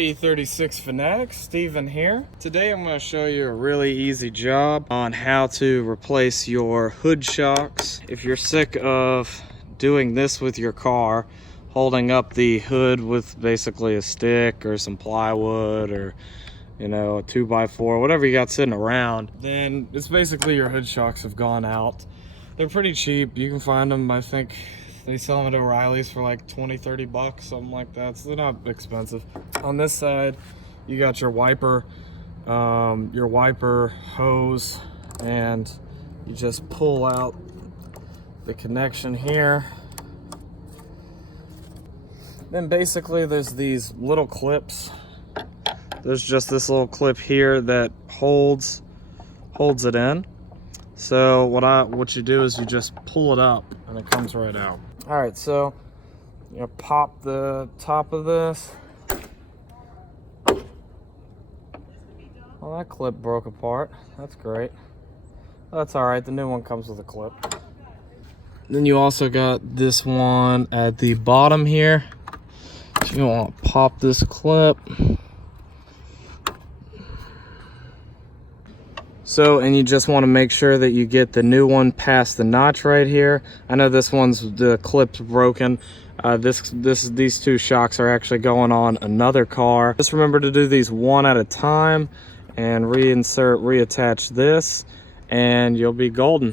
Hey E36 fanatics, Steven here. Today I'm going to show you a really easy job on how to replace your hood shocks. If you're sick of doing this with your car, holding up the hood with basically a stick or some plywood or a 2x4, whatever you got sitting around, then it's basically your hood shocks have gone out. They're pretty cheap. You can find them, I think they sell them at O'Reilly's for like 20-30 bucks, something like that, so they're not expensive. On this side you got your wiper hose, and you just pull out the connection here. Then basically there's these little clips. There's just this little clip here that holds it in. So what you do is you just pull it up and it comes right out. All right, so pop the top of this. Well, that clip broke apart. That's great. That's all right. The new one comes with a clip. Then you also got this one at the bottom here. So you want to pop this clip. So, and you just want to make sure that you get the new one past the notch right here. I know the clip's broken. These two shocks are actually going on another car. Just remember to do these one at a time and reattach this, and you'll be golden.